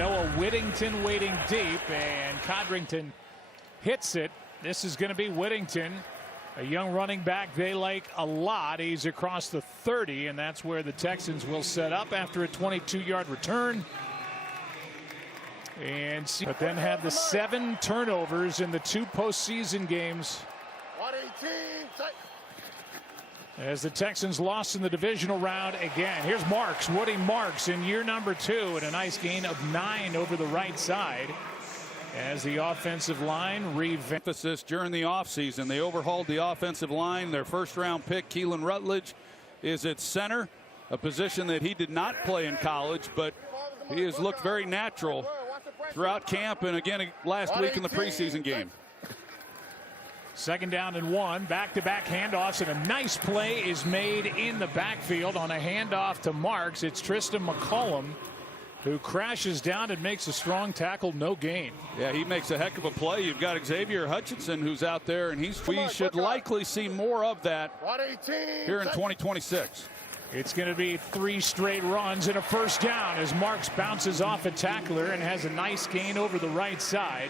Noah Whittington waiting deep, and Codrington hits it. This is going to be Whittington, a young running back they like a lot. He's across the 30, and that's where the Texans will set up after a 22-yard return. But then had the 7 turnovers in the 2 postseason games as the Texans lost in the divisional round again. Here's Marks, Woody Marks in year number 2, and a nice gain of 9 over the right side as the offensive line emphasis during the offseason. They overhauled the offensive line. Their first-round pick, Keelan Rutledge, is at center, a position that he did not play in college, but he has looked very natural throughout camp and again last week in the preseason game. 2nd down and 1, back-to-back handoffs, and a nice play is made in the backfield on a handoff to Marks. It's Tristan McCollum who crashes down and makes a strong tackle, no gain. Yeah, he makes a heck of a play. You've got Xavier Hutchinson who's out there, and we should likely see more of that here in 2026. It's going to be 3 straight runs and a first down as Marks bounces off a tackler and has a nice gain over the right side.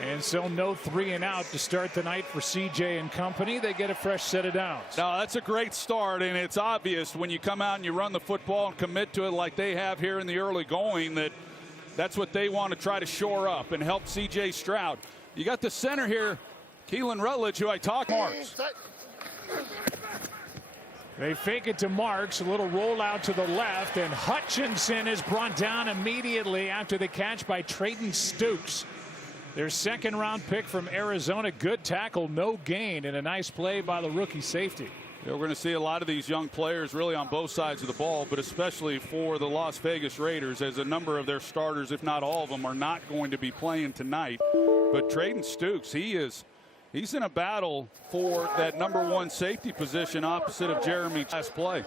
And so no 3 and out to start the night for CJ and company. They get a fresh set of downs. Now that's a great start, and it's obvious when you come out and you run the football and commit to it like they have here in the early going that that's what they want to try to shore up and help CJ Stroud. You got the center here, Keelan Rutledge, who I talked Marks. They fake it to Marks, a little rollout to the left, and Hutchinson is brought down immediately after the catch by Trayton Stukes. Their 2nd-round pick from Arizona. Good tackle, no gain, and a nice play by the rookie safety. Yeah, we're going to see a lot of these young players really on both sides of the ball, but especially for the Las Vegas Raiders, as a number of their starters, if not all of them, are not going to be playing tonight. But Trayton Stukes, he's in a battle for that number 1 safety position opposite of Jeremy last play.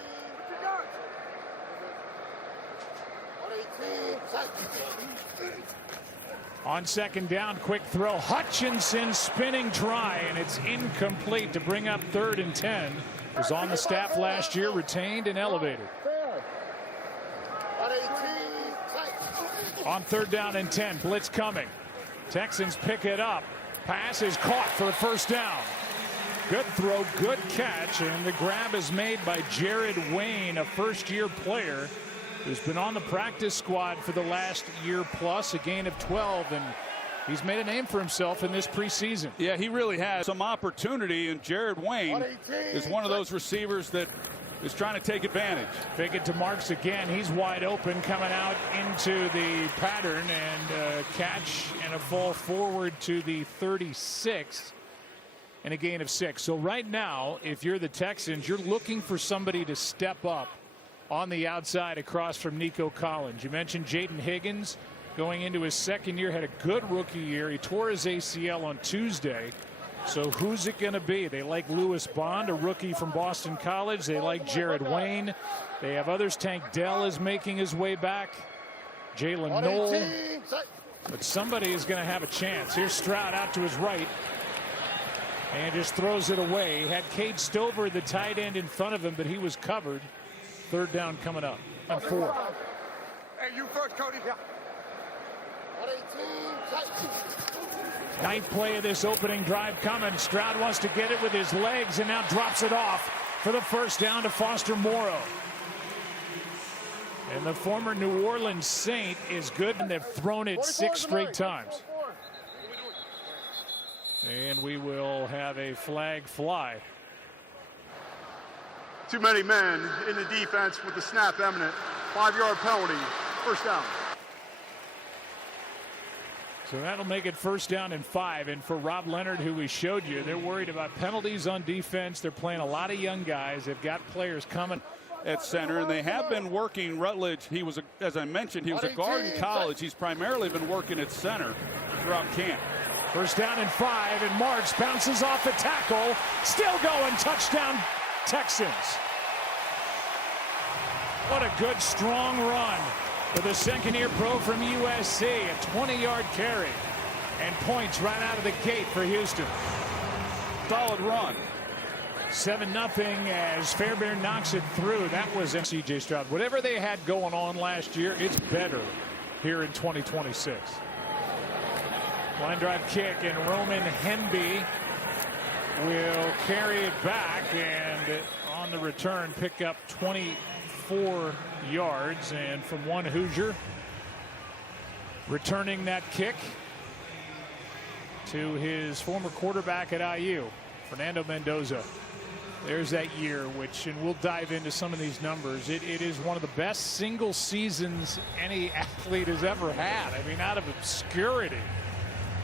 On 2nd down, quick throw. Hutchinson spinning try, and it's incomplete to bring up 3rd and 10. Was on the staff last year, retained and elevated. On 3rd down and 10, blitz coming. Texans pick it up. Pass is caught for a first down. Good throw, good catch, and the grab is made by Jared Wayne, a first-year player who's been on the practice squad for the last year plus, a gain of 12, and he's made a name for himself in this preseason. Yeah, he really has some opportunity, and Jared Wayne is one of those receivers that is trying to take advantage. Fake it to Marks again. He's wide open coming out into the pattern, and catch and a fall forward to the 36 and a gain of 6. So right now, if you're the Texans, you're looking for somebody to step up on the outside across from Nico Collins. You mentioned Jaden Higgins going into his 2nd year, had a good rookie year. He tore his ACL on Tuesday. So who's it going to be? They like Lewis Bond, a rookie from Boston College. They like Jared Wayne. They have others. Tank Dell is making his way back. Jalen Knoll. But somebody is going to have a chance. Here's Stroud out to his right and just throws it away. He had Cade Stover, the tight end, in front of him, but he was covered. 3rd down coming up on 4. Hey, you first, Cody. 9th play of this opening drive coming. Stroud wants to get it with his legs and now drops it off for the first down to Foster Moreau. And the former New Orleans Saint is good, and they've thrown it 6 straight times. And we will have a flag fly. Too many men in the defense with the snap imminent. 5-yard penalty. First down. So that'll make it 1st down and 5. And for Rob Leonard, who we showed you, they're worried about penalties on defense. They're playing a lot of young guys. They've got players coming at center, and they have been working Rutledge. He was, as I mentioned, he was a guard in college. He's primarily been working at center throughout camp. 1st down and 5, and Marks bounces off the tackle. Still going. Touchdown, Texans. What a good, strong run for the 2nd-year pro from USC. A 20-yard carry and points right out of the gate for Houston. Solid run. 7-0 as Fairbairn knocks it through. That was CJ Stroud. Whatever they had going on last year, it's better here in 2026. Line drive kick, and Roman Hemby will carry it back, and on the return pick up 24 yards. And from one Hoosier returning that kick to his former quarterback at IU, Fernando Mendoza. There's that year, which, and we'll dive into some of these numbers. It is one of the best single seasons any athlete has ever had. I mean, out of obscurity.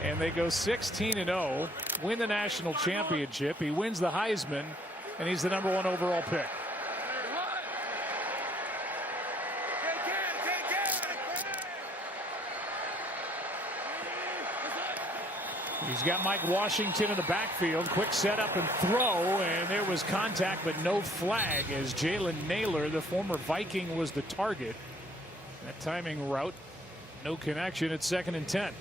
And they go 16-0, win the national championship. He wins the Heisman, and he's the #1 overall pick. He's got Mike Washington in the backfield. Quick setup and throw, and there was contact but no flag as Jalen Naylor, the former Viking, was the target. That timing route, no connection. It's 2nd and 10.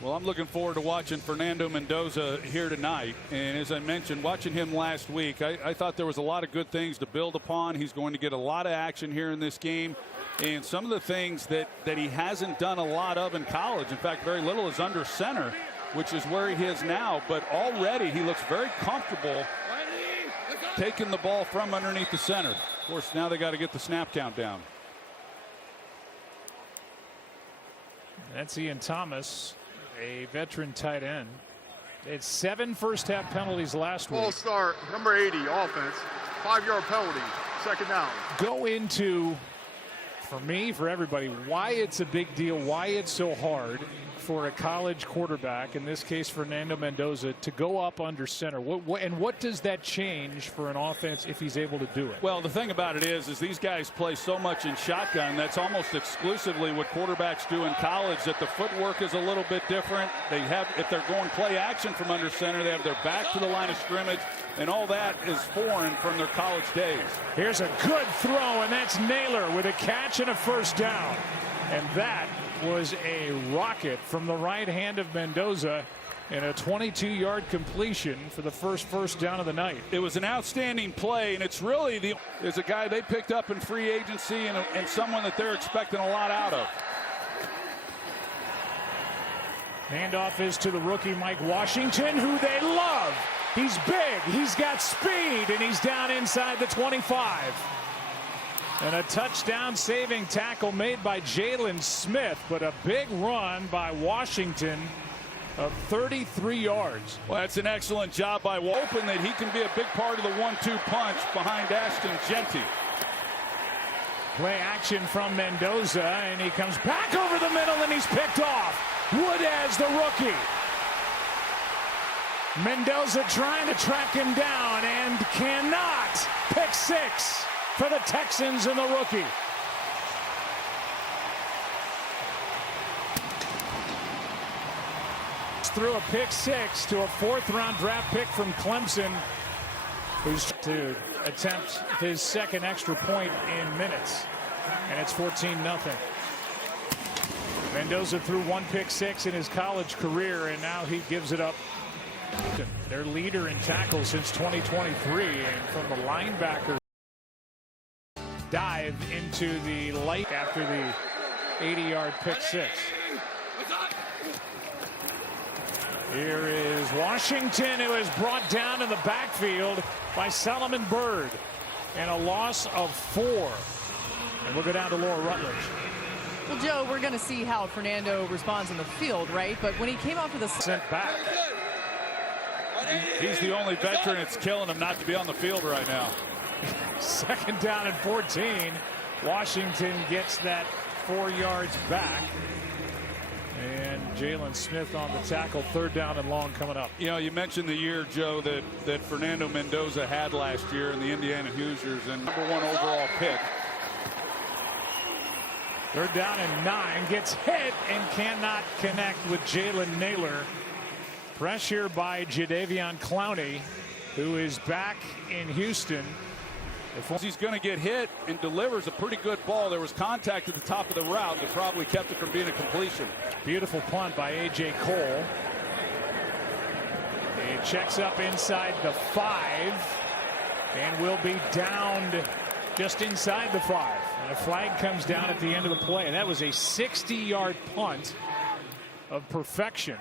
Well, I'm looking forward to watching Fernando Mendoza here tonight. And as I mentioned, watching him last week, I thought there was a lot of good things to build upon. He's going to get a lot of action here in this game. And some of the things that he hasn't done a lot of in college, in fact, very little, is under center, which is where he is now. But already he looks very comfortable taking the ball from underneath the center. Of course, now they got to get the snap count down. That's Ian Thomas, a veteran tight end. It's 7 first-half penalties last week. Full start, number 80, offense. 5-yard penalty, 2nd down. Go into, for me, for everybody, why it's a big deal, why it's so hard for a college quarterback, in this case Fernando Mendoza, to go up under center. What does that change for an offense if he's able to do it? Well, the thing about it is these guys play so much in shotgun. That's almost exclusively what quarterbacks do in college, that the footwork is a little bit different. They have, if they're going play action from under center, they have their back to the line of scrimmage, and all that is foreign from their college days. Here's a good throw, and that's Naylor with a catch and a 1st down. And that was a rocket from the right hand of Mendoza, and a 22-yard completion for the first down of the night. It was an outstanding play, and it's really is a guy they picked up in free agency, and someone that they're expecting a lot out of. Handoff is to the rookie Mike Washington, who they love. He's big, he's got speed, and he's down inside the 25. And a touchdown saving tackle made by Jalen Smith, but a big run by Washington of 33 yards. Well, that's an excellent job by Open, that he can be a big part of the 1-2 punch behind Ashton Genty. Play action from Mendoza, and he comes back over the middle, and he's picked off. Woodaz, the rookie. Mendoza trying to track him down and cannot. Pick 6 for the Texans and the rookie. Threw a pick 6 to a 4th-round draft pick from Clemson, who's to attempt his 2nd extra point in minutes, and it's 14-0. Mendoza threw 1 pick 6 in his college career, and now he gives it up. Their leader in tackles since 2023, and from the linebacker dive into the light after the 80-yard pick 6. Here is Washington, who is brought down in the backfield by Solomon Byrd, and a loss of 4. And we'll go down to Laura Rutledge. Well, Joe, we're going to see how Fernando responds in the field, right? But when he came off of the sent back, he's the only veteran it's killing him not to be on the field right now. 2nd down and 14. Washington gets that 4 yards back. And Jalen Smith on the tackle. 3rd down and long coming up. You know, you mentioned the year, Joe, that Fernando Mendoza had last year in the Indiana Hoosiers, and #1 overall pick. 3rd down and 9. Gets hit and cannot connect with Jalen Naylor. Pressure by Jadeveon Clowney, who is back in Houston. He's going to get hit and delivers a pretty good ball. There was contact at the top of the route that probably kept it from being a completion. Beautiful punt by A.J. Cole. It checks up inside the 5 and will be downed just inside the 5. And a flag comes down at the end of the play. And that was a 60-yard punt of perfection.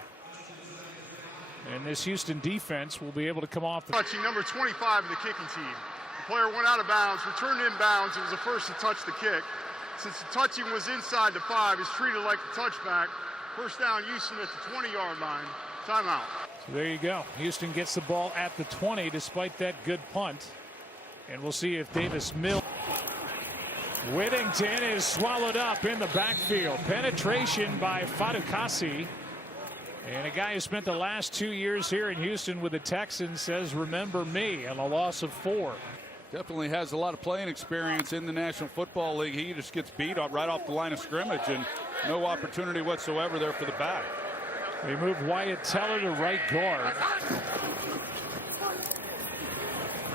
And this Houston defense will be able to come off the Touching number 25 of the kicking team. The player went out of bounds, returned inbounds. It was the first to touch the kick. Since the touching was inside the 5, it's treated like a touchback. First down, Houston at the 20-yard line. Timeout. So there you go. Houston gets the ball at the 20 despite that good punt. And we'll see if Davis Mills. Whittington is swallowed up in the backfield. Penetration by Fatukasi. And a guy who spent the last 2 years here in Houston with the Texans says, remember me, and a loss of 4. Definitely has a lot of playing experience in the National Football League. He just gets beat up right off the line of scrimmage, and no opportunity whatsoever there for the back. They move Wyatt Teller to right guard.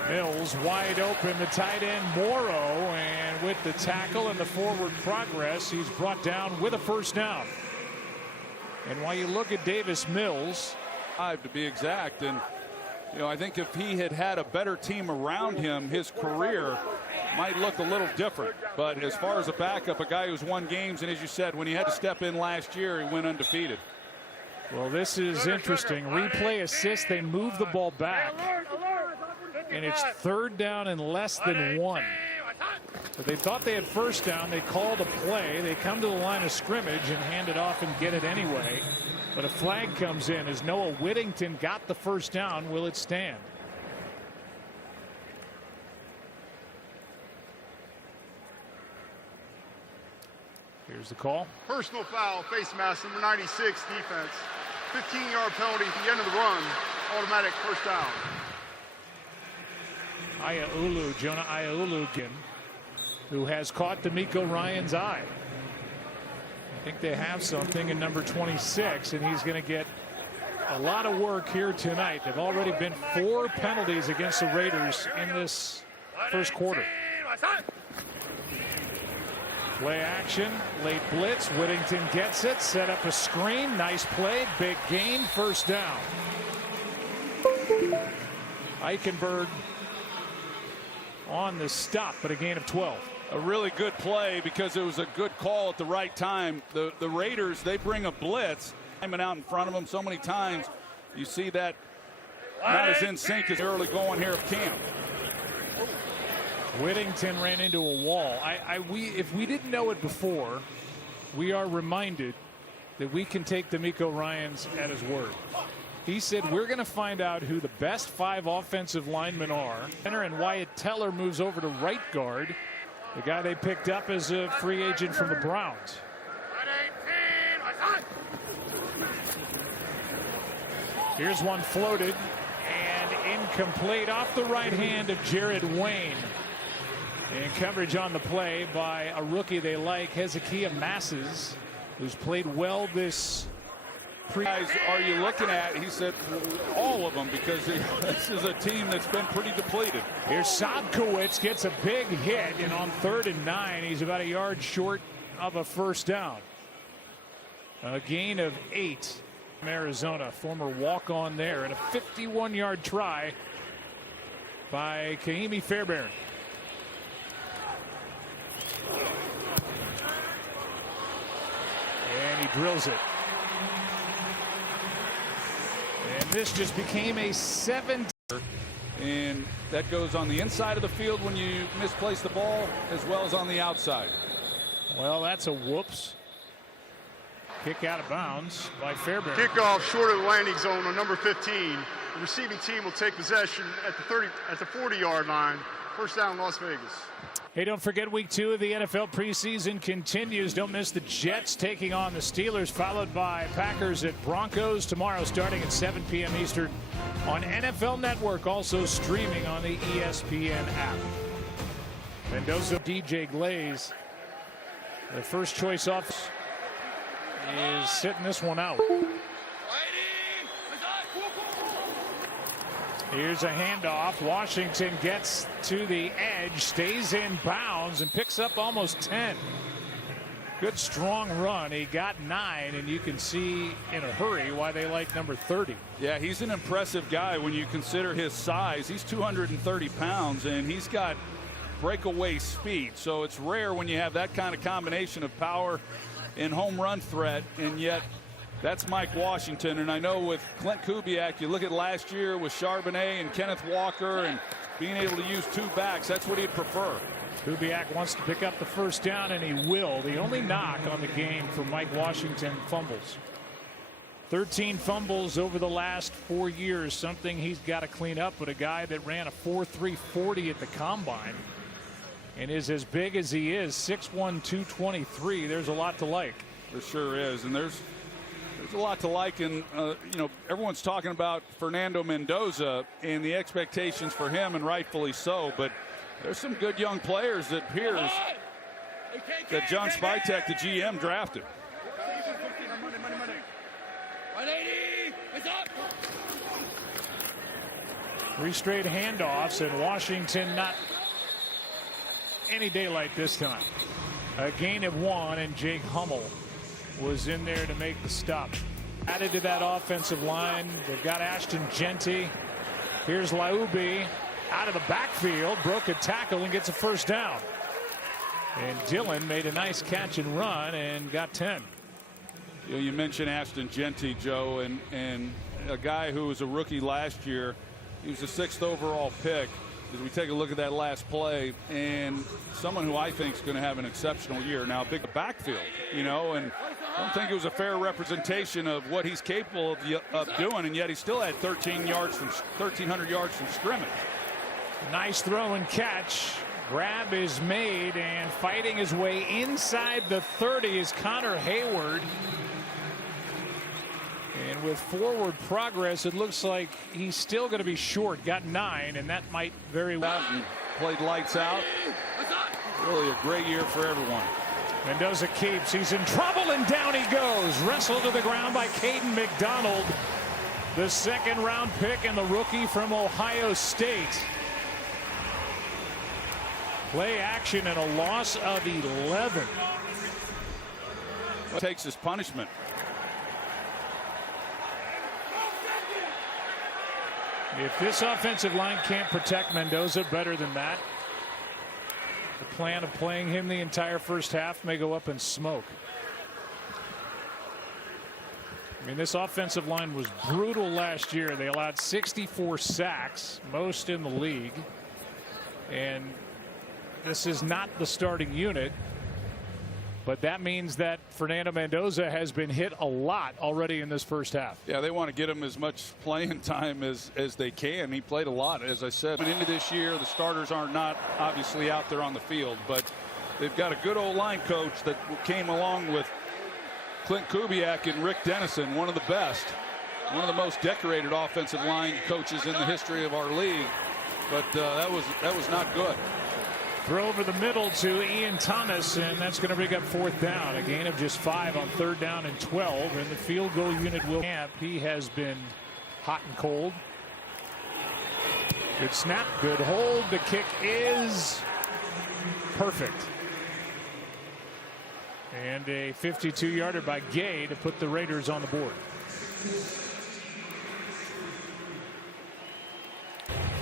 Mills wide open, the tight end Morrow, and with the tackle and the forward progress, he's brought down with a first down. And while you look at Davis Mills, 5 to be exact, and you know, I think if he had had a better team around him, his career might look a little different. But as far as a backup, a guy who's won games, and as you said, when he had to step in last year, he went undefeated. Well, this is interesting. Replay assist, they move the ball back. And it's third down and less than 1. So they thought they had first down. They called a play. They come to the line of scrimmage and hand it off and get it anyway. But a flag comes in as Noah Whittington got the first down. Will it stand? Here's the call. Personal foul, face mask, number 96, defense. 15-yard penalty at the end of the run. Automatic first down. Jonah Iaulukin, who has caught D'Amico Ryan's eye. I think they have something in number 26, and he's going to get a lot of work here tonight. There've already been 4 penalties against the Raiders in this first quarter. Play action, late blitz. Whittington gets it, set up a screen. Nice play, big gain, first down. Eichenberg on the stop, but a gain of 12. A really good play because it was a good call at the right time. The Raiders, they bring a blitz. Coming out in front of them so many times. You see that not as in sync as early going here of camp. Whittington ran into a wall. If we didn't know it before, we are reminded that we can take D'Amico Ryans at his word. He said we're going to find out who the best 5 offensive linemen are. And Wyatt Teller moves over to right guard. The guy they picked up as a free agent from the Browns. Here's one floated and incomplete off the right hand of Jared Wayne. And coverage on the play by a rookie they like, Hezekiah Masses, who's played well this guys are you looking at? He said all of them, because this is a team that's been pretty depleted. Here's Sobkowitz, gets a big hit, and on 3rd and 9 he's about a yard short of a first down. A gain of 8 from Arizona, former walk-on there, and a 51-yard try by Kahimi Fairbairn. And he drills it. And this just became a 7. And that goes on the inside of the field when you misplace the ball, as well as on the outside. Well, that's a whoops. Kick out of bounds by Fairbairn. Kickoff short of the landing zone on number 15. The receiving team will take possession at the 40-yard line. First down, Las Vegas. Hey, don't forget week 2 of the NFL preseason continues. Don't miss the Jets taking on the Steelers, followed by Packers at Broncos tomorrow starting at 7 p.m. Eastern on NFL Network, also streaming on the ESPN app. Mendoza, DJ Glaze, the first choice off, is sitting this one out. Here's a handoff. Washington gets to the edge, stays in bounds, and picks up almost 10. Good strong run. He got 9, and you can see in a hurry why they like number 30. Yeah, he's an impressive guy when you consider his size. He's 230 pounds, and he's got breakaway speed. So it's rare when you have that kind of combination of power and home run threat, and yet that's Mike Washington. And I know with Clint Kubiak, you look at last year with Charbonnet and Kenneth Walker and being able to use two backs, that's what he'd prefer. Kubiak wants to pick up the first down, and he will. The only knock on the game for Mike Washington, fumbles. 13 fumbles over the last 4 years, something he's got to clean up. But a guy that ran a 4.3 40 at the combine and is as big as he is, 6'1", 223. There's a lot to like. There sure is, and there's a lot to like. And you know, everyone's talking about Fernando Mendoza and the expectations for him, and rightfully so. But there's some good young players that appears that John Spytek, the GM, drafted. 3 straight handoffs, and Washington not any daylight this time. A gain of 1, and Jake Hummel was in there to make the stop. Added to that offensive line, they've got Ashton Genty. Here's Laubi out of the backfield, broke a tackle and gets a first down. And Dillon made a nice catch and run and got 10. You know, you mentioned Ashton Genty, Joe, and a guy who was a rookie last year. He was the 6th overall pick. As we take a look at that last play, and someone who I think is going to have an exceptional year. Now, big backfield, you know, and I don't think it was a fair representation of what he's capable of doing, and yet he still had 1,300 yards from scrimmage. Nice throw and catch. Grab is made, and fighting his way inside the 30 is Connor Hayward. And with forward progress, it looks like he's still going to be short. Got 9, and that might very well. Played lights out. Really a great year for everyone. Mendoza keeps. He's in trouble, and down he goes. Wrestled to the ground by Caden McDonald, the 2nd-round pick and the rookie from Ohio State. Play action and a loss of 11. Takes his punishment. If this offensive line can't protect Mendoza better than that, the plan of playing him the entire first half may go up in smoke. I mean, this offensive line was brutal last year. They allowed 64 sacks, most in the league. And this is not the starting unit. But that means that Fernando Mendoza has been hit a lot already in this first half. Yeah, they want to get him as much playing time as they can. He played a lot, as I said. Into this year, the starters are not obviously out there on the field, but they've got a good old line coach that came along with Clint Kubiak and Rick Dennison, one of the best, one of the most decorated offensive line coaches in the history of our league. But that was not good. Throw over the middle to Ian Thomas, and that's going to bring up 4th down. A gain of just 5 on 3rd down and 12. And the field goal unit will camp. He has been hot and cold. Good snap, good hold. The kick is perfect. And a 52-yarder by Gay to put the Raiders on the board.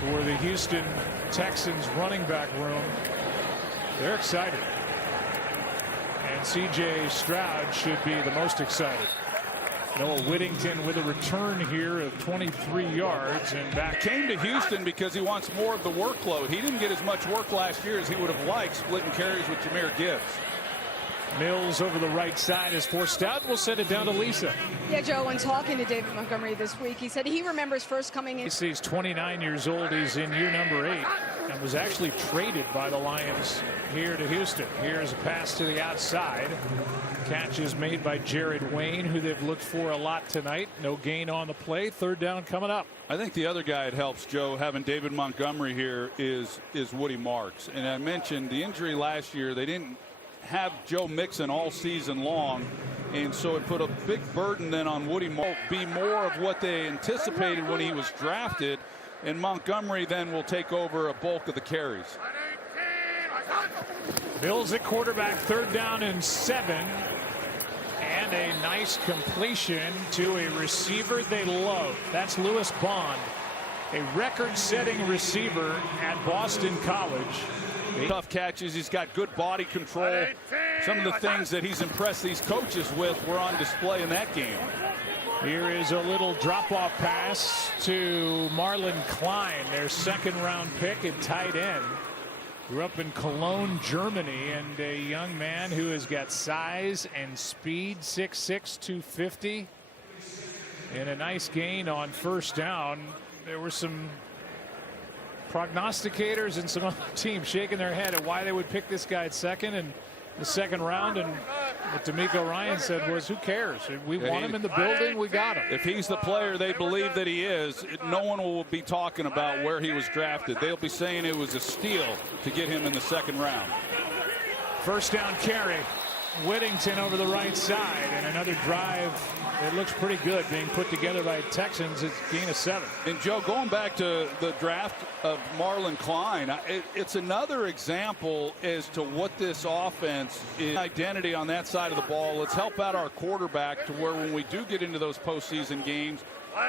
For the Houston Texans running back room, they're excited. And C.J. Stroud should be the most excited. Noah Whittington with a return here of 23 yards and back. Came to Houston because he wants more of the workload. He didn't get as much work last year as he would have liked, splitting carries with Jahmyr Gibbs. Mills over the right side is forced out. We'll send it down to Lisa. Yeah, Joe, when talking to David Montgomery this week, he said he remembers first coming in. He's 29 years old. He's in year number 8 and was actually traded by the Lions here to Houston. Here's a pass to the outside. Catch is made by Jared Wayne, who they've looked for a lot tonight. No gain on the play. 3rd down coming up. I think the other guy it helps, Joe, having David Montgomery here is Woody Marks. And I mentioned the injury last year. They didn't have Joe Mixon all season long, and so it put a big burden then on Woody Marks. Be more of what they anticipated when he was drafted, and Montgomery then will take over a bulk of the carries. Bills at quarterback, 3rd down and 7, and a nice completion to a receiver they love. That's Lewis Bond, a record-setting receiver at Boston College. Tough catches. He's got good body control. Some of the things that he's impressed these coaches with were on display in that game. Here is a little drop-off pass to Marlon Klein, their second-round pick at tight end. Grew up in Cologne, Germany, and a young man who has got size and speed, 6'6", 250. And a nice gain on first down. There were some prognosticators and some other teams shaking their head at why they would pick this guy at second and the second round, and what D'Amico Ryan said was, who cares? We want him in the building, we got him. If he's the player they believe that he is, no one will be talking about where he was drafted. They'll be saying it was a steal to get him in the second round. First down carry. Whittington over the right side, and another drive. It looks pretty good being put together by Texans. It's gain of 7. And Joe, going back to the draft of Marlon Klein, it's another example as to what this offense is. Identity on that side of the ball. Let's help out our quarterback to where when we do get into those postseason games,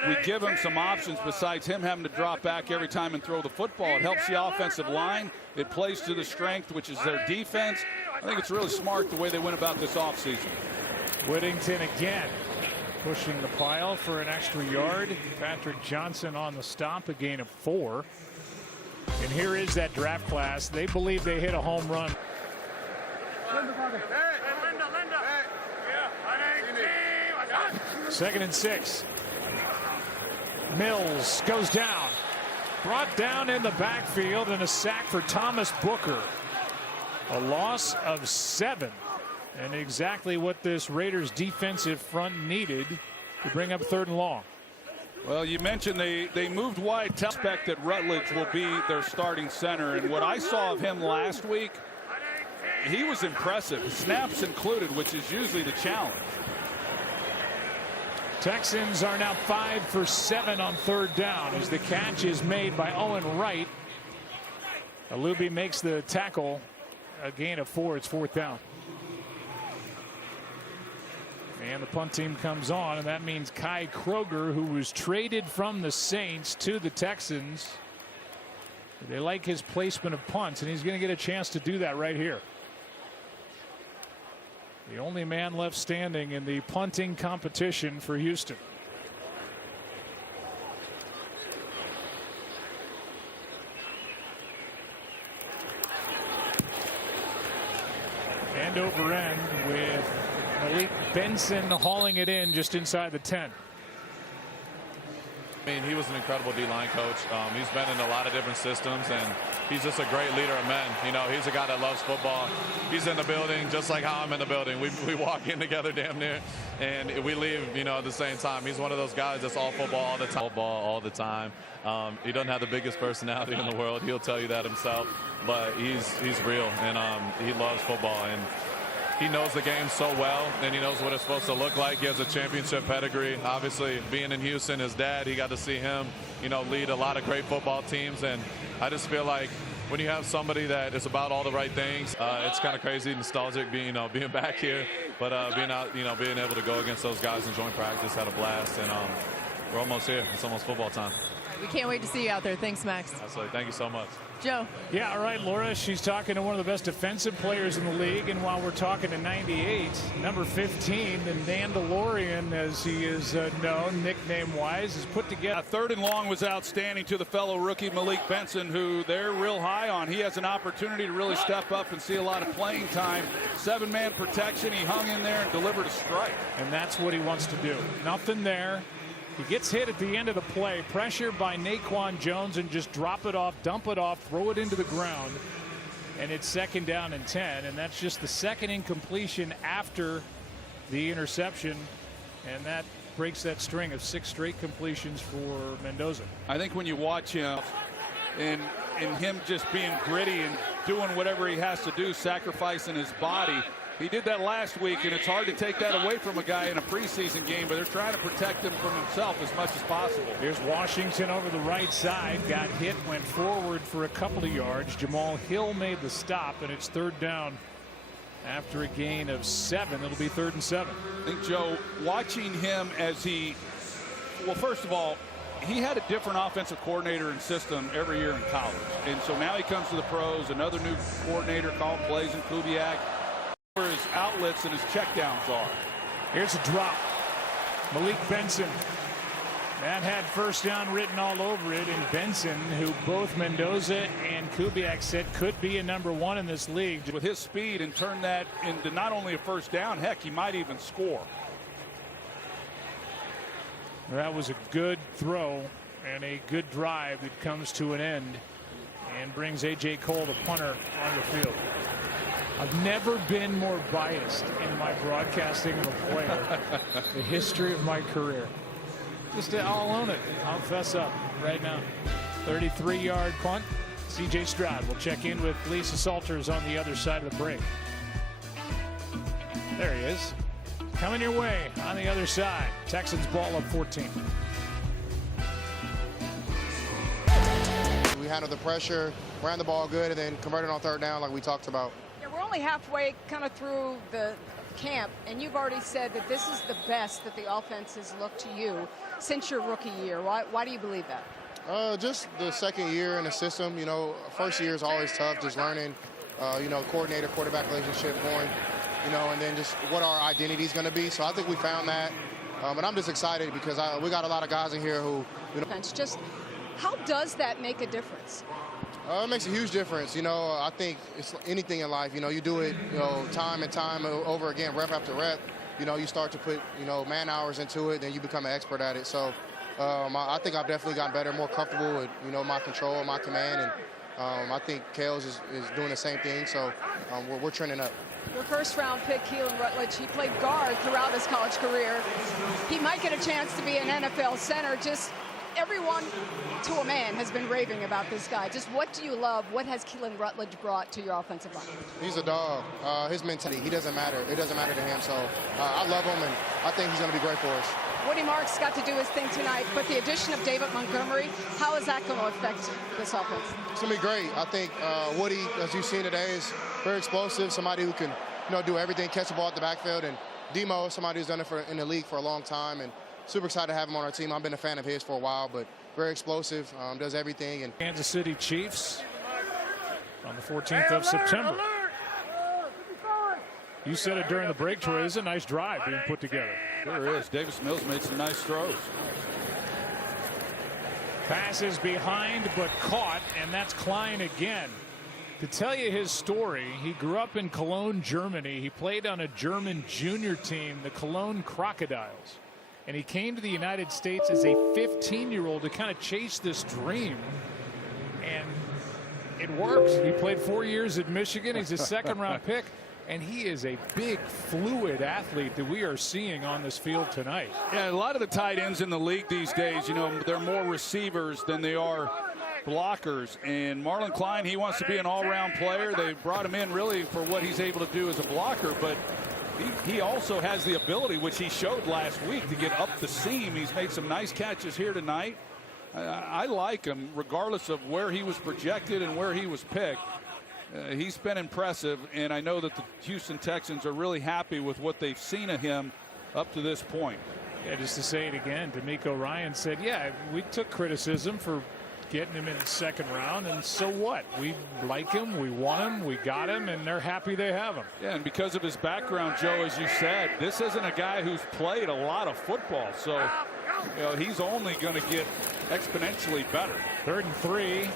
we give him some options besides him having to drop back every time and throw the football. It helps the offensive line. It plays to the strength, which is their defense. I think it's really smart the way they went about this offseason. Whittington again pushing the pile for an extra yard. Patrick Johnson on the stop, a gain of 4. And here is that draft class. They believe they hit a home run. Second and 6. Mills goes down. Brought down in the backfield, and a sack for Thomas Booker. A loss of 7. And exactly what this Raiders defensive front needed to bring up 3rd and long. Well, you mentioned they moved wide. Suspect that Rutledge will be their starting center. And what I saw of him last week, he was impressive. Snaps included, which is usually the challenge. Texans are now 5 for 7 on 3rd down as the catch is made by Owen Wright. Alubi makes the tackle. A gain of 4. It's 4th down. And the punt team comes on, and that means Kai Kroger, who was traded from the Saints to the Texans. They like his placement of punts, and he's going to get a chance to do that right here. The only man left standing in the punting competition for Houston. End over end with Malik Benson hauling it in just inside the 10. I mean, he was an incredible D-line coach. He's been in a lot of different systems, and he's just a great leader of men. You know, he's a guy that loves football. He's in the building just like how I'm in the building. We walk in together damn near, and we leave, you know, at the same time. He's one of those guys that's all football all the time. Football all the time. He doesn't have the biggest personality in the world. He'll tell you that himself, but he's real, and he loves football, and he knows the game so well, and he knows what it's supposed to look like. He has a championship pedigree. Obviously, being in Houston, his dad, he got to see him, you know, lead a lot of great football teams. And I just feel like when you have somebody that is about all the right things, it's kind of crazy, nostalgic being back here, but being out, being able to go against those guys in joint practice, had a blast, and we're almost here. It's almost football time. We can't wait to see you out there. Thanks, Max. Absolutely. Thank you so much. Joe. Yeah, all right, Laura. She's talking to one of the best defensive players in the league. And while we're talking to 98, number 15, the Mandalorian, as he is known, nickname-wise, is put together. 3rd and long was outstanding to the fellow rookie Malik Benson, who they're real high on. He has an opportunity to really step up and see a lot of playing time. 7-man protection. He hung in there and delivered a strike. And that's what he wants to do. Nothing there. He gets hit at the end of the play, pressure by Naquan Jones, and just drop it off, dump it off, throw it into the ground. And it's 2nd down and 10. And that's just the second incompletion after the interception. And that breaks that string of 6 straight completions for Mendoza. I think when you watch him and him just being gritty and doing whatever he has to do, sacrificing his body, he did that last week, and it's hard to take that away from a guy in a preseason game, but they're trying to protect him from himself as much as possible. Here's Washington over the right side, got hit, went forward for a couple of yards. Jamal Hill made the stop, and it's 3rd down after a gain of 7. It'll be 3rd and 7. I think, Joe, watching him as well, first of all, he had a different offensive coordinator and system every year in college. And so now he comes to the pros, another new coordinator called plays in Kubiak, where his outlets and his checkdowns are. Here's a drop. Malik Benson. That had first down written all over it, and Benson, who both Mendoza and Kubiak said could be a #1 in this league. With his speed, and turn that into not only a first down, heck, he might even score. That was a good throw and a good drive that comes to an end and brings A.J. Cole, the punter, on the field. I've never been more biased in my broadcasting of a player the history of my career. Just I'll own it. I'll fess up right now. 33-yard punt. C.J. Stroud will check in with Lisa Salters on the other side of the break. There he is. Coming your way on the other side. Texans ball up 14. We handled the pressure, ran the ball good, and then converted on third down like we talked about. Yeah, we're only halfway kind of through the camp, and you've already said that this is the best that the offense has looked to you since your rookie year. Why do you believe that? Just the second year in the system. You know, first year is always tough, just learning, you know, coordinator-quarterback relationship going, you know, and then just what our identity is going to be. So I think we found that. And I'm just excited because we got a lot of guys in here who, you know. Just how does that make a difference? It makes a huge difference. You know, I think it's anything in life. You know, you do it, you know, time and time over again, rep after rep. You know, you start to put, you know, man hours into it, then you become an expert at it. So I think I've definitely gotten better, more comfortable with, you know, my control and my command. And I think Kales is doing the same thing. So we're trending up. Your first-round pick, Keelan Rutledge, he played guard throughout his college career. He might get a chance to be an NFL center. Just everyone, to a man, has been raving about this guy. Just what do you love? What has Keelan Rutledge brought to your offensive line? He's a dog. His mentality, he doesn't matter. It doesn't matter to him. So I love him, and I think he's going to be great for us. Woody Marks got to do his thing tonight, but the addition of David Montgomery, how is that going to affect this offense? It's going to be great. I think Woody, as you've seen today, is very explosive, somebody who can, you know, do everything, catch the ball at the backfield. And Demo is somebody who's done it in the league for a long time, and super excited to have him on our team. I've been a fan of his for a while, but very explosive, does everything. And Kansas City Chiefs on the 14th of September. You said it during the break, Troy. It's a nice drive being put together. Sure is. Davis Mills made some nice throws. Passes behind but caught, and that's Klein again. To tell you his story, he grew up in Cologne, Germany. He played on a German junior team, the Cologne Crocodiles. And he came to the United States as a 15-year-old to kind of chase this dream. And it worked. He played 4 years at Michigan. He's a second-round pick. And he is a big, fluid athlete that we are seeing on this field tonight. Yeah, a lot of the tight ends in the league these days, you know, they're more receivers than they are blockers. And Marlon Klein, he wants to be an all-round player. They brought him in really for what he's able to do as a blocker, but he also has the ability, which he showed last week, to get up the seam. He's made some nice catches here tonight. I like him regardless of where he was projected and where he was picked. He's been impressive, and I know that the Houston Texans are really happy with what they've seen of him up to this point. Yeah, just to say it again, D'Amico Ryan said, yeah, we took criticism for getting him in the second round, and so what? We like him, we want him, we got him, and they're happy they have him. Yeah, and because of his background, Joe, as you said, this isn't a guy who's played a lot of football, so you know, he's only going to get exponentially better. 3rd and 3.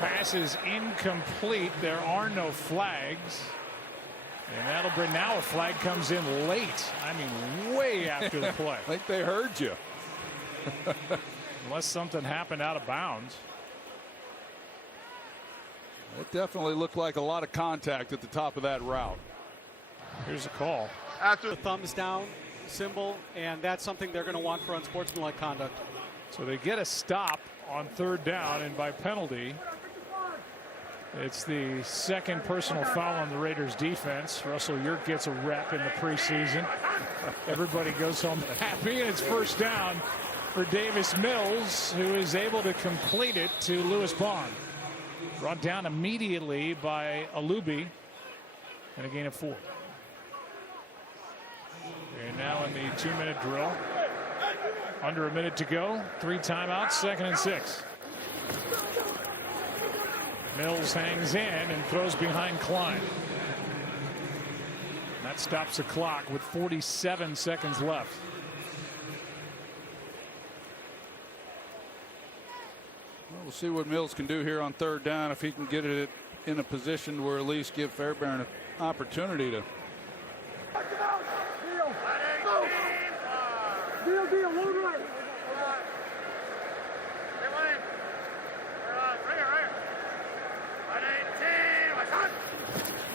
Pass is incomplete. There are no flags. And that'll bring, now a flag comes in late. I mean, way after the play. I think they heard you. Unless something happened out of bounds. It definitely looked like a lot of contact at the top of that route. Here's a call. After the thumbs down symbol, and that's something they're going to want for unsportsmanlike conduct. So they get a stop on 3rd down, and by penalty, it's the second personal foul on the Raiders defense. Russell Yurk gets a rep in the preseason. Everybody goes home happy, and it's 1st down for Davis Mills, who is able to complete it to Lewis Bond. Brought down immediately by Alubi, and a gain of 4. And now in the 2-minute drill. Under a minute to go. 3 timeouts, 2nd and 6. Mills hangs in and throws behind Klein. That stops the clock with 47 seconds left. Well, we'll see what Mills can do here on 3rd down, if he can get it in a position where at least give Fairbairn an opportunity to.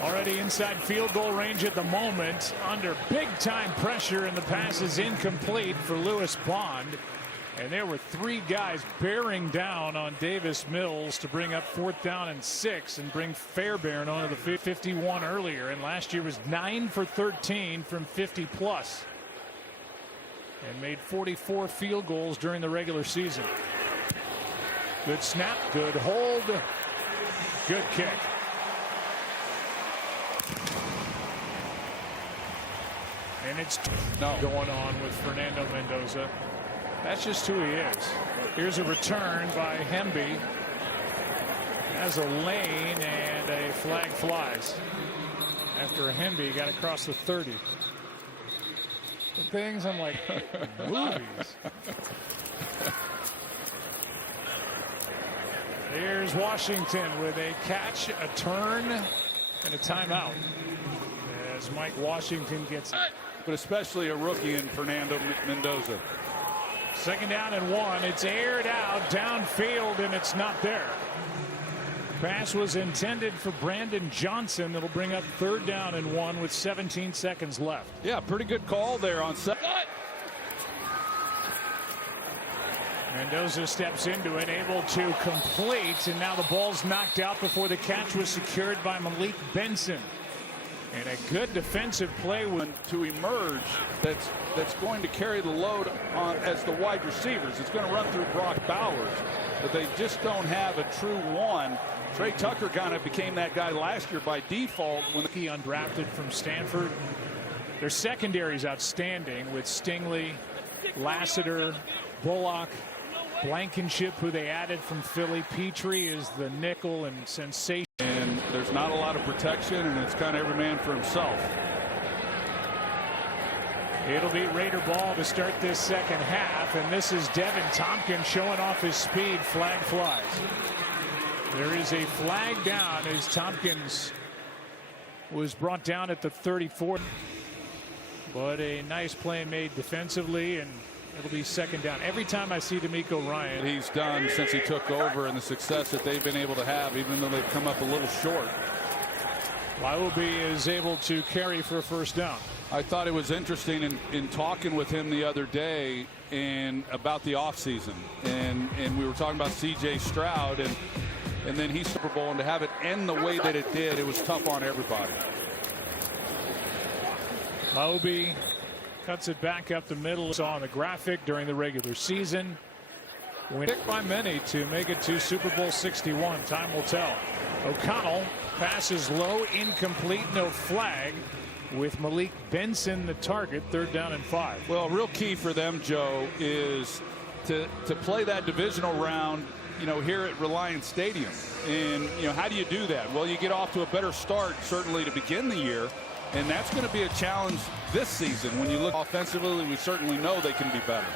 Already inside field goal range at the moment, under big time pressure, and the pass is incomplete for Lewis Bond. And there were 3 guys bearing down on Davis Mills to bring up 4th down and 6 and bring Fairbairn onto the 51 earlier. And last year was 9 for 13 from 50 plus. And made 44 field goals during the regular season. Good snap, good hold, good kick. And it's going on with Fernando Mendoza. That's just who he is. Here's a return by Hemby. Has a lane, and a flag flies after Hemby got across the 30. The things I'm like, movies. Here's Washington with a catch, a turn, and a timeout. As Mike Washington gets, but especially a rookie in Fernando Mendoza. 2nd down and 1. It's aired out downfield, and it's not there. Pass was intended for Brandon Johnson. That'll bring up 3rd down and 1 with 17 seconds left. Yeah, pretty good call there on set. Mendoza steps into it, able to complete, and now the ball's knocked out before the catch was secured by Malik Benson. And a good defensive play to emerge that's going to carry the load on as the wide receivers. It's going to run through Brock Bowers, but they just don't have a true one. Trey Tucker kind of became that guy last year by default when he undrafted from Stanford. Their secondary is outstanding with Stingley, Lassiter, Bullock, Blankenship, who they added from Philly. Petrie is the nickel, and sensation. And there's not a lot of protection, and it's kind of every man for himself. It'll be Raider ball to start this 2nd half, and this is Devin Tompkins showing off his speed. Flag flies. There is a flag down as Tompkins was brought down at the 34. But a nice play made defensively, and it'll be 2nd down. Every time I see D'Amico Ryan, he's done since he took over, and the success that they've been able to have, even though they've come up a little short. Lyubi is able to carry for a 1st down. I thought it was interesting in talking with him the other day and about the offseason, and we were talking about C.J. Stroud, and then he's Super Bowl, and to have it end the way that it did, it was tough on everybody. Lyubi cuts it back up the middle. Saw on the graphic during the regular season. Picked by many to make it to Super Bowl 61. Time will tell. O'Connell passes low, incomplete, no flag, with Malik Benson the target. 3rd down and 5. Well, real key for them, Joe, is to play that divisional round, here at Reliance Stadium. And, how do you do that? Well, you get off to a better start, certainly, to begin the year. And that's going to be a challenge this season. When you look offensively, we certainly know they can be better.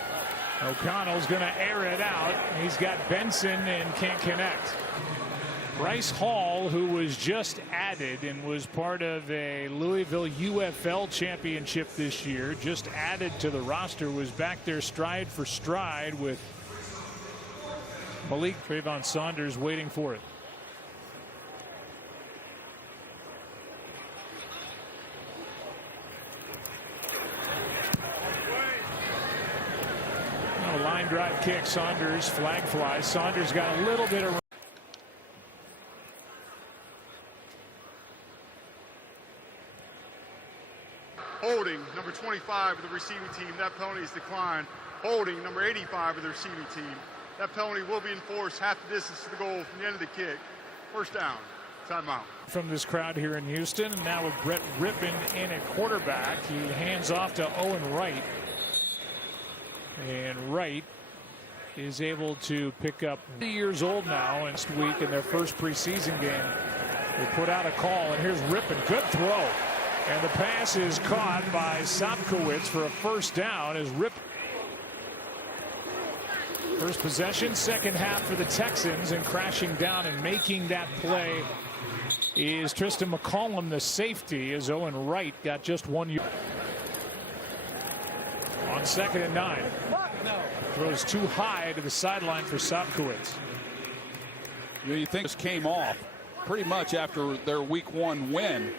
O'Connell's going to air it out. He's got Benson and can't connect. Bryce Hall, who was just added and was part of a Louisville UFL championship this year, just added to the roster, was back there stride for stride with Malik. Trayvon Saunders waiting for it. Line drive kick. Saunders, flag flies. Saunders got a little bit of holding. Number 25 of the receiving team. That penalty is declined. Holding. Number 85 of the receiving team. That penalty will be enforced half the distance to the goal from the end of the kick. 1st down. Timeout. From this crowd here in Houston, and now with Brett Rippon in at quarterback, he hands off to Owen Wright. And Wright is able to pick up 3 years old now next week in their first preseason game. They put out a call, and here's Rippon. Good throw. And the pass is caught by Sopkowitz for a first down as Rippon. First possession, second half for the Texans, and crashing down and making that play is Tristan McCollum, the safety, as Owen Wright got just 1 yard. On 2nd and 9. Throws too high to the sideline for Sopkowitz. You think this came off pretty much after their week 1 win.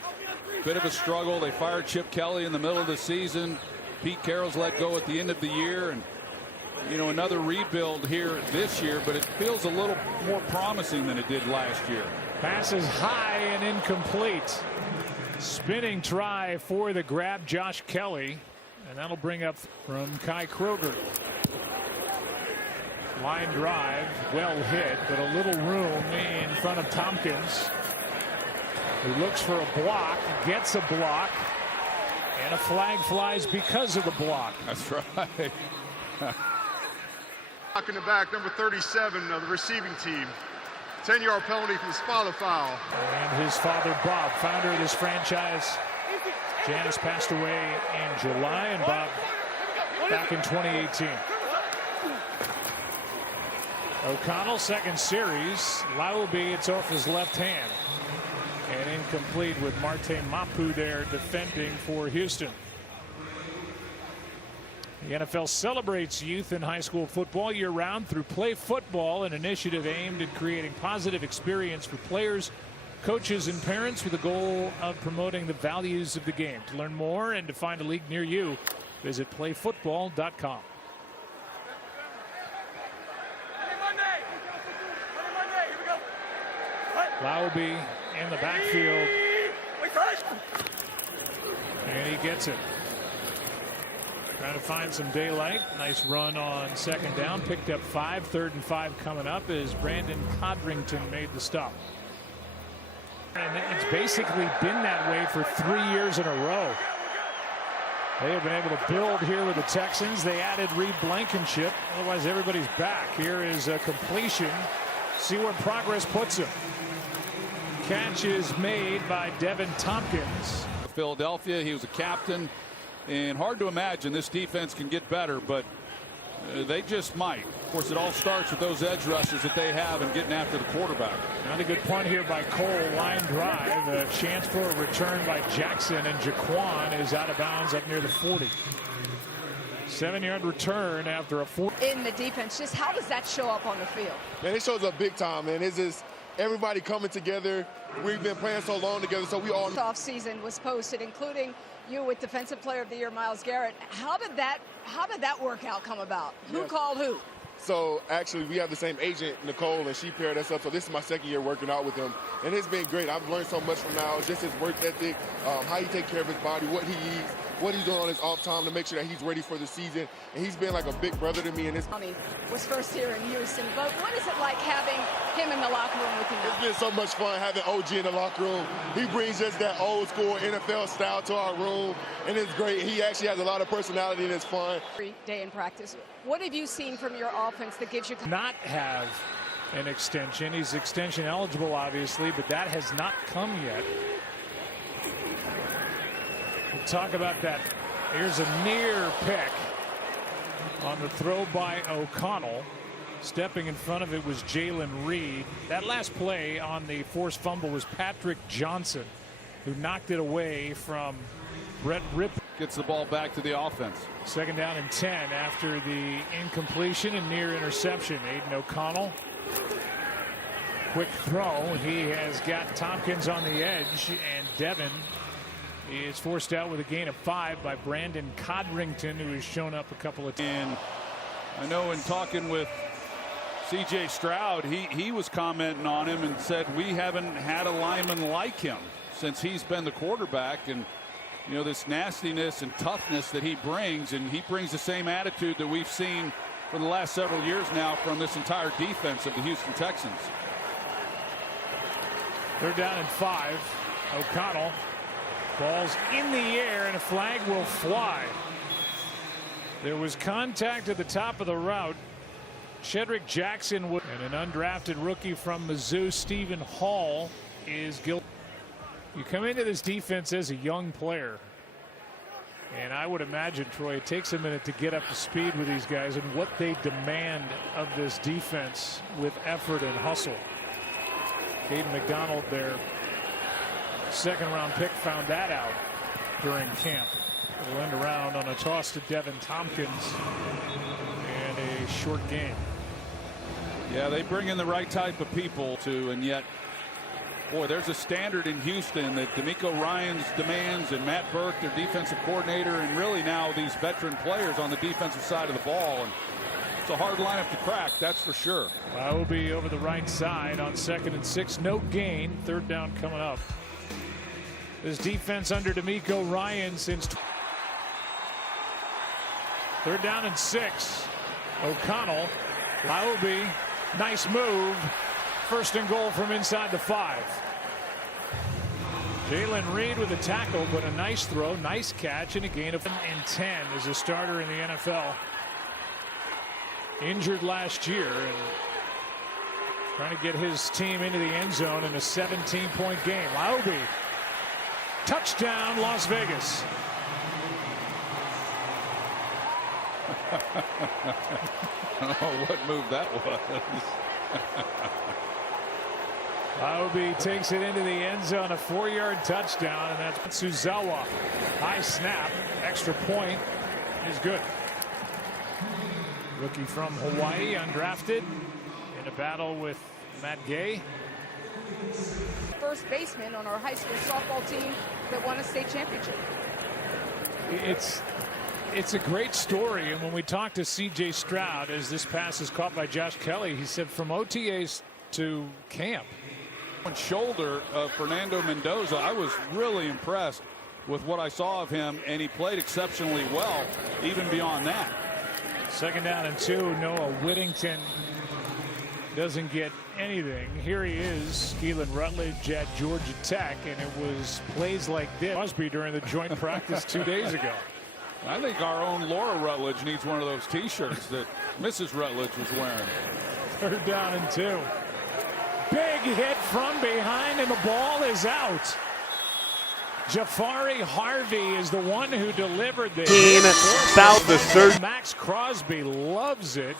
Bit of a struggle. They fired Chip Kelly in the middle of the season. Pete Carroll's let go at the end of the year, and another rebuild here this year, but it feels a little more promising than it did last year. Pass is high and incomplete. Spinning try for the grab, Josh Kelly, and that'll bring up from Kai Kroger. Line drive, well hit, but a little room in front of Tompkins, who looks for a block, gets a block, and a flag flies because of the block. That's right. Block in the back, number 37 of the receiving team. 10-yard penalty for the spot foul. And his father, Bob, founder of this franchise. Janice passed away in July, and Bob back in 2018. O'Connell, second series. Lauby, it's off his left hand. And incomplete with Marte Mapu there defending for Houston. The NFL celebrates youth and high school football year-round through Play Football, an initiative aimed at creating positive experience for players, coaches, and parents with the goal of promoting the values of the game. To learn more and to find a league near you, visit playfootball.com. Lauby in the backfield, and he gets it. Trying to find some daylight. Nice run on 2nd down. Picked up 5. 3rd and 5 coming up as Brandon Codrington made the stop. And it's basically been that way for 3 years in a row. They have been able to build here with the Texans. They added Reed Blankenship. Otherwise, everybody's back. Here is a completion. See where progress puts him. Catch is made by Devin Tompkins. Philadelphia, he was a captain. And hard to imagine this defense can get better, but they just might. Of course, it all starts with those edge rushers that they have and getting after the quarterback. Not a good punt here by Cole. Line drive. A chance for a return by Jackson, and Jaquan is out of bounds up near the 40. 7-yard return after a 4. In the defense, just how does that show up on the field? Man, it shows up big time, man. It's just everybody coming together. We've been playing so long together, so we all. Off season was posted, including you with Defensive Player of the Year, Myles Garrett. How did that workout come about? Who called who? So actually, we have the same agent, Nicole, and she paired us up. So this is my 2nd year working out with him, and it's been great. I've learned so much from Myles, just his work ethic, how he takes care of his body, what he eats, what he's doing on his off time to make sure that he's ready for the season. And he's been like a big brother to me. And it's was first here in Houston, but what is it like having him in the locker room with you now? It's been so much fun having OG in the locker room. He brings just that old school NFL style to our room, and it's great. He actually has a lot of personality, and it's fun. Every day in practice. What have you seen from your offense that gives you not have an extension? He's extension eligible, obviously, but that has not come yet. We'll talk about that. Here's a near pick on the throw by O'Connell. Stepping in front of it was Jalen Reed. That last play on the forced fumble was Patrick Johnson, who knocked it away from Brett Rippon. Gets the ball back to the offense. 2nd down and 10 after the incompletion and near interception. Aiden O'Connell. Quick throw. He has got Tompkins on the edge, and Devin is forced out with a gain of 5 by Brandon Codrington, who has shown up a couple of times. And I know in talking with C.J. Stroud, he was commenting on him and said we haven't had a lineman like him since he's been the quarterback. And this nastiness and toughness that he brings, and he brings the same attitude that we've seen for the last several years now from this entire defense of the Houston Texans. 3rd down and 5. O'Connell. Ball's in the air, and a flag will fly. There was contact at the top of the route. Shedrick Jackson and an undrafted rookie from Mizzou, Stephen Hall, is guilty. You come into this defense as a young player, and I would imagine, Troy, it takes a minute to get up to speed with these guys and what they demand of this defense with effort and hustle. Caden McDonald, their second-round pick, found that out during camp. It'll end around on a toss to Devin Tompkins and a short game. Yeah, they bring in the right type of people too, and yet, boy, there's a standard in Houston that D'Amico Ryans demands, and Matt Burke, their defensive coordinator, and really now these veteran players on the defensive side of the ball. And it's a hard lineup to crack, that's for sure. Iobi over the right side on 2nd and 6, no gain. Third down coming up. This defense under D'Amico Ryan since 3rd down and 6. O'Connell, Iobi, nice move. 1st and goal from inside the 5. Jalen Reed with a tackle, but a nice throw, nice catch, and a gain of 10 as a starter in the NFL. Injured last year and trying to get his team into the end zone in a 17-point game. Iobi, touchdown, Las Vegas. Oh, what move that was. Iobi takes it into the end zone, a 4-yard touchdown, and that's Suzawa. High snap, extra point is good. Rookie from Hawaii, undrafted, in a battle with Matt Gay. First baseman on our high school softball team that won a state championship. It's a great story, and when we talked to C.J. Stroud, as this pass is caught by Josh Kelly, he said from OTAs to camp. On shoulder of Fernando Mendoza, I was really impressed with what I saw of him, and he played exceptionally well even beyond that. 2nd down and 2. Noah Whittington doesn't get anything. Here he is, Keelan Rutledge at Georgia Tech, and it was plays like this Crosby during the joint practice 2 days ago. I think our own Laura Rutledge needs one of those T-shirts that Mrs. Rutledge was wearing. 3rd down and 2. Big hit from behind, and the ball is out. Jafari Harvey is the one who delivered this. South the surge. Max Crosby loves it,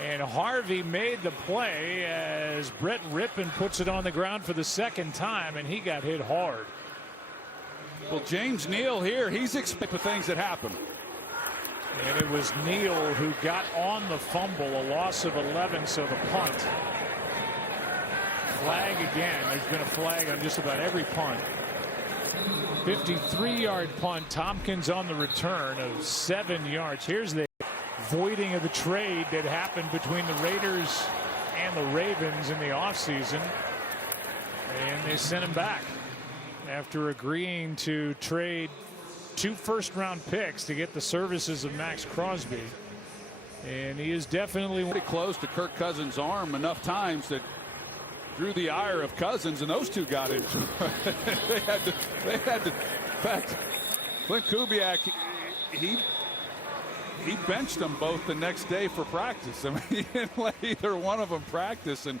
and Harvey made the play as Brett Rippon puts it on the ground for the 2nd time, and he got hit hard. Well, James Neal here, he's expecting things that happen. And it was Neal who got on the fumble, a loss of 11, so the punt. Flag again. There's been a flag on just about every punt. 53-yard punt. Tompkins on the return of 7 yards. Here's the voiding of the trade that happened between the Raiders and the Ravens in the offseason. And they sent him back after agreeing to trade 2 first-round picks to get the services of Max Crosby. And he is definitely pretty close to Kirk Cousins' arm enough times that drew the ire of Cousins, and those two got into it. they had to. In fact, Clint Kubiak, he benched them both the next day for practice. I mean, he didn't let either one of them practice. And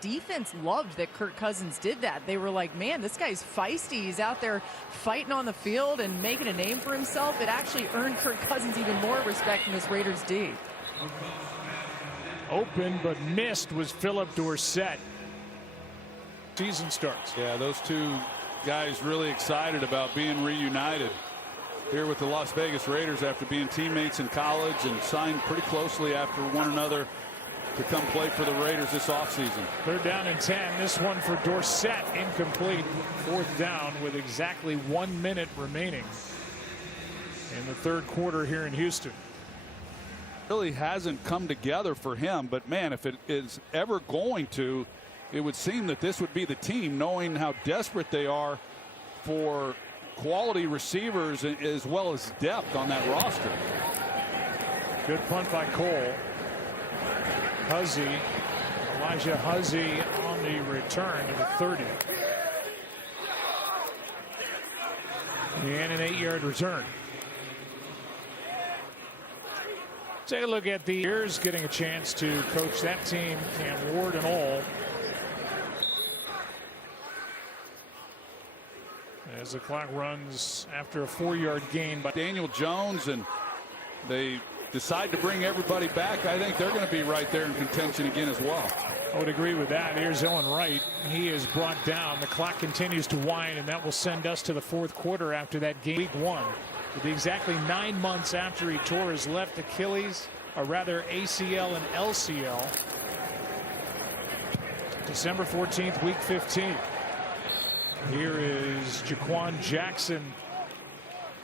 defense loved that Kirk Cousins did that. They were like, man, this guy's feisty. He's out there fighting on the field and making a name for himself. It actually earned Kirk Cousins even more respect in this Raiders D. Open but missed was Philip Dorsett. Season starts. Yeah, those two guys really excited about being reunited here with the Las Vegas Raiders after being teammates in college and signed pretty closely after one another to come play for the Raiders this offseason. 3rd down and 10. This one for Dorsett, incomplete. 4th down with exactly 1 minute remaining in the 3rd quarter here in Houston. Really hasn't come together for him, but man, if it is ever going to, it would seem that this would be the team, knowing how desperate they are for quality receivers as well as depth on that roster. Good punt by Cole. Huzzy, Elijah Huzzy on the return to the 30. And an 8-yard return. Take a look at the years, getting a chance to coach that team, Cam Ward and all. As the clock runs after a 4-yard gain by Daniel Jones, and they decide to bring everybody back, I think they're going to be right there in contention again as well. I would agree with that. Here's Owen Wright. He is brought down. The clock continues to wind, and that will send us to the fourth quarter after that game. Week 1. With exactly 9 months after he tore his left Achilles, or rather ACL and LCL. December 14th, week 15. Here is Jaquan Jackson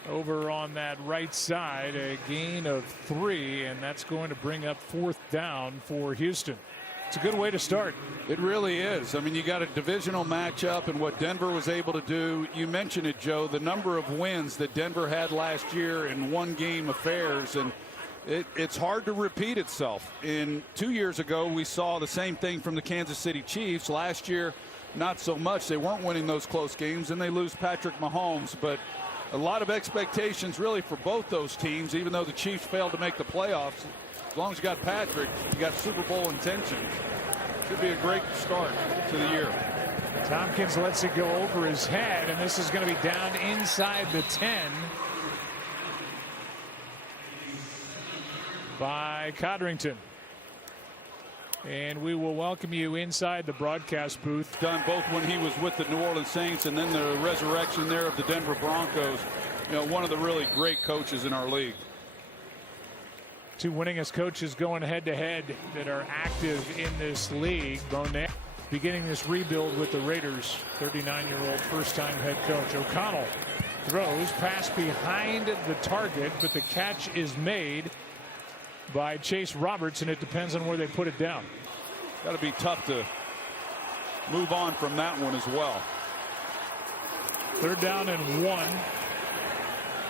over on that right side, a gain of 3, and that's going to bring up 4th down for Houston. It's a good way to start. It really is. I mean, you got a divisional matchup, and what Denver was able to do. You mentioned it, Joe, the number of wins that Denver had last year in one-game affairs, and it's hard to repeat itself. 2 years ago, we saw the same thing from the Kansas City Chiefs. Last year, not so much. They weren't winning those close games, and they lose Patrick Mahomes. But a lot of expectations really for both those teams, even though the Chiefs failed to make the playoffs. As long as you got Patrick, you got Super Bowl intentions. Should be a great start to the year. Tompkins lets it go over his head, and this is going to be down inside the 10 by Codrington. And we will welcome you inside the broadcast booth. Done both when he was with the New Orleans Saints and then the resurrection there of the Denver Broncos. You know, one of the really great coaches in our league. 2 winningest coaches going head-to-head that are active in this league. Bonet beginning this rebuild with the Raiders. 39-year-old first-time head coach. O'Connell throws pass behind the target, but the catch is made by Chase Roberts, and it depends on where they put it down. Got to be tough to move on from that one as well. 3rd down and 1.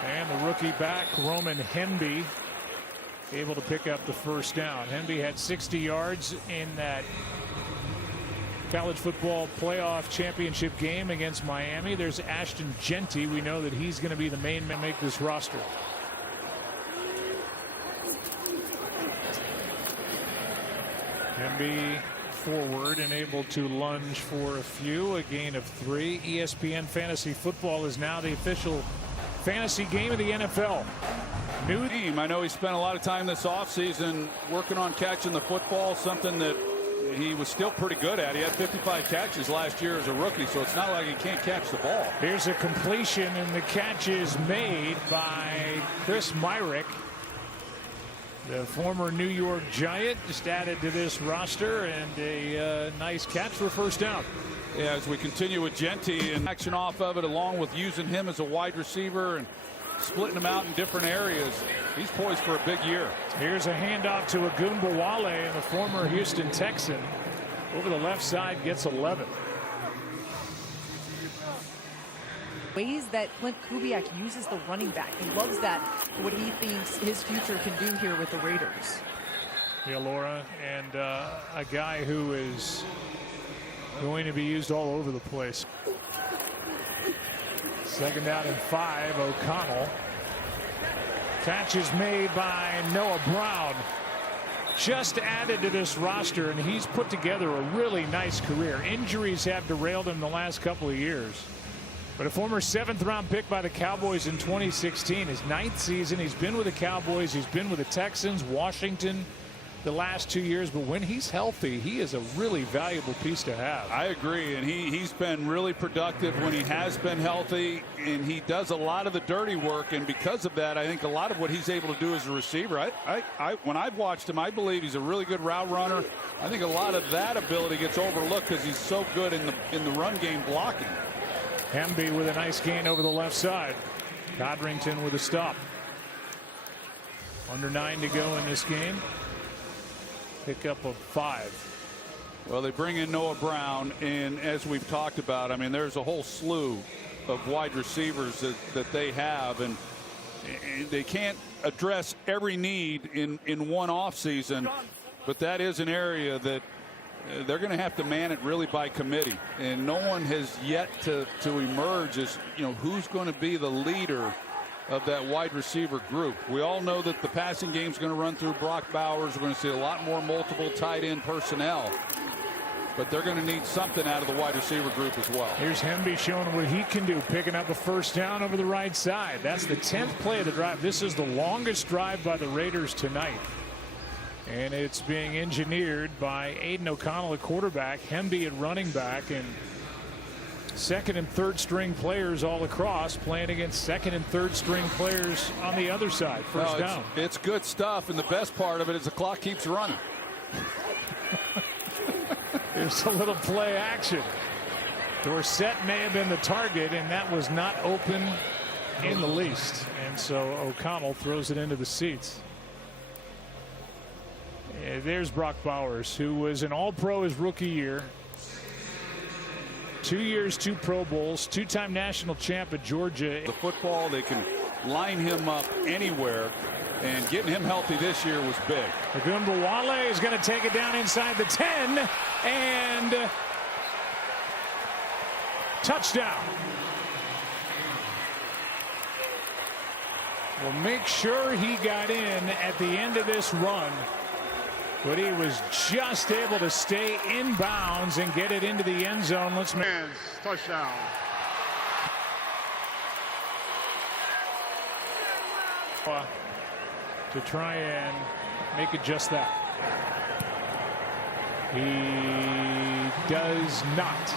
And the rookie back, Roman Hemby, able to pick up the first down. Hemby had 60 yards in that college football playoff championship game against Miami. There's Ashton Genty. We know that he's going to be the main man to make this roster. Hemby forward and able to lunge for a few. A gain of 3. ESPN Fantasy Football is now the official fantasy game of the NFL. New team. I know he spent a lot of time this offseason working on catching the football, something that he was still pretty good at. He had 55 catches last year as a rookie, so it's not like he can't catch the ball. Here's a completion, and the catch is made by Chris Myrick, the former New York Giant, just added to this roster, and a nice catch for a first down. Yeah, as we continue with Genty and action off of it, along with using him as a wide receiver and splitting him out in different areas, he's poised for a big year. Here's a handoff to Agunbowale, and the former Houston Texan over the left side gets 11. Ways that Clint Kubiak uses the running back. He loves that, what he thinks his future can do here with the Raiders. Yeah, Laura, and a guy who is going to be used all over the place. 2nd down and 5. O'Connell. Catch is made by Noah Brown. Just added to this roster, and he's put together a really nice career. Injuries have derailed him the last couple of years. But a former 7th-round pick by the Cowboys in 2016, his 9th season. He's been with the Cowboys. He's been with the Texans, Washington the last 2 years. But when he's healthy, he is a really valuable piece to have. I agree, and he's been really productive when he has been healthy, and he does a lot of the dirty work. And because of that, I think a lot of what he's able to do as a receiver, when I've watched him, I believe he's a really good route runner. I think a lot of that ability gets overlooked because he's so good in the run game blocking. Hemby with a nice gain over the left side. Codrington with a stop. Under 9 to go in this game. Pickup of 5. Well, they bring in Noah Brown, and as we've talked about, I mean, there's a whole slew of wide receivers that they have, and they can't address every need in one offseason, but that is an area that they're going to have to man it really by committee, and no one has yet to emerge as, you know, who's going to be the leader of that wide receiver group. We all know that the passing game is going to run through Brock Bowers. We're going to see a lot more multiple tight end personnel, but they're going to need something out of the wide receiver group as well. Here's Hemby showing what he can do, picking up a first down over the right side. That's the 10th play of the drive. This is the longest drive by the Raiders tonight, and it's being engineered by Aiden O'Connell at quarterback, Hemby at running back, and second and third string players all across playing against second and third string players on the other side. First down. It's good stuff, and the best part of it is the clock keeps running. There's a little play action. Dorsett may have been the target, and that was not open in the least. And so O'Connell throws it into the seats. There's Brock Bowers, who was an All-Pro his rookie year. 2 years, 2 Pro Bowls, 2-time national champ at Georgia. The football, they can line him up anywhere, and getting him healthy this year was big. Ogunbowale is going to take it down inside the 10, and touchdown. We'll make sure he got in at the end of this run, but he was just able to stay in bounds and get it into the end zone. Let's make touchdown. To try and make it just that. He does not.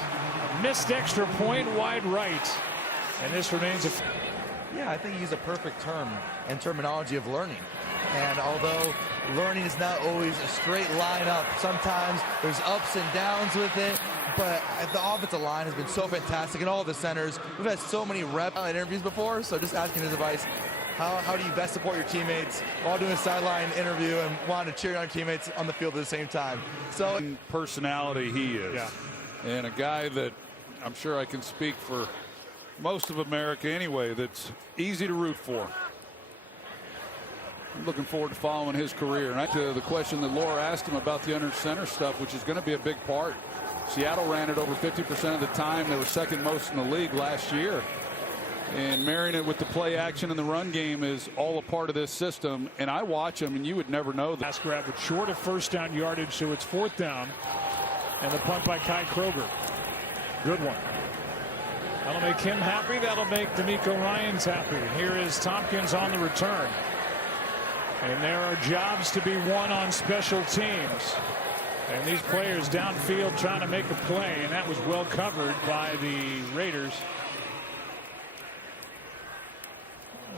A missed extra point wide right, and this remains a. Yeah, I think he used a perfect term and terminology of learning. And although learning is not always a straight line up, sometimes there's ups and downs with it. But the offensive line has been so fantastic, and all the centers. We've had so many rep interviews before, so just asking his advice. How do you best support your teammates while doing a sideline interview and wanting to cheer on your teammates on the field at the same time? So personality he is. Yeah. And a guy that I'm sure I can speak for most of America anyway, that's easy to root for. I'm looking forward to following his career. And to the question that Laura asked him about the under center stuff, which is going to be a big part. Seattle ran it over 50% of the time. They were second most in the league last year. And marrying it with the play action and the run game is all a part of this system. And I watch them, and you would never know that. Pass grab, but short of first down yardage, so it's 4th down. And the punt by Kai Kroger. Good one. That'll make him happy. That'll make D'Amico Ryans happy. Here is Tompkins on the return. And there are jobs to be won on special teams. And these players downfield trying to make a play, and that was well covered by the Raiders.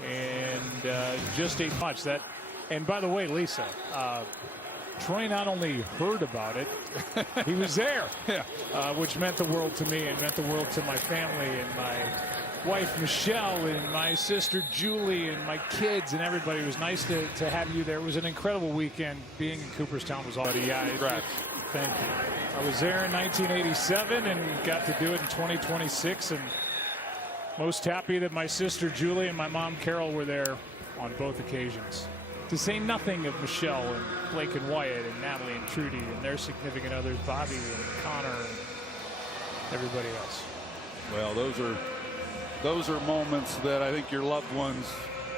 And just a much that. And by the way, Lisa, Troy not only heard about it, he was there, yeah. Which meant the world to me and meant the world to my family and my wife Michelle and my sister Julie and my kids and everybody. It was nice to have you there. It was an incredible weekend. Being in Cooperstown was all. Yeah, thank you. I was there in 1987 and got to do it in 2026, and most happy that my sister Julie and my mom Carol were there on both occasions. To say nothing of Michelle and Blake and Wyatt and Natalie and Trudy and their significant others, Bobby and Connor and everybody else. Well, those are moments that I think your loved ones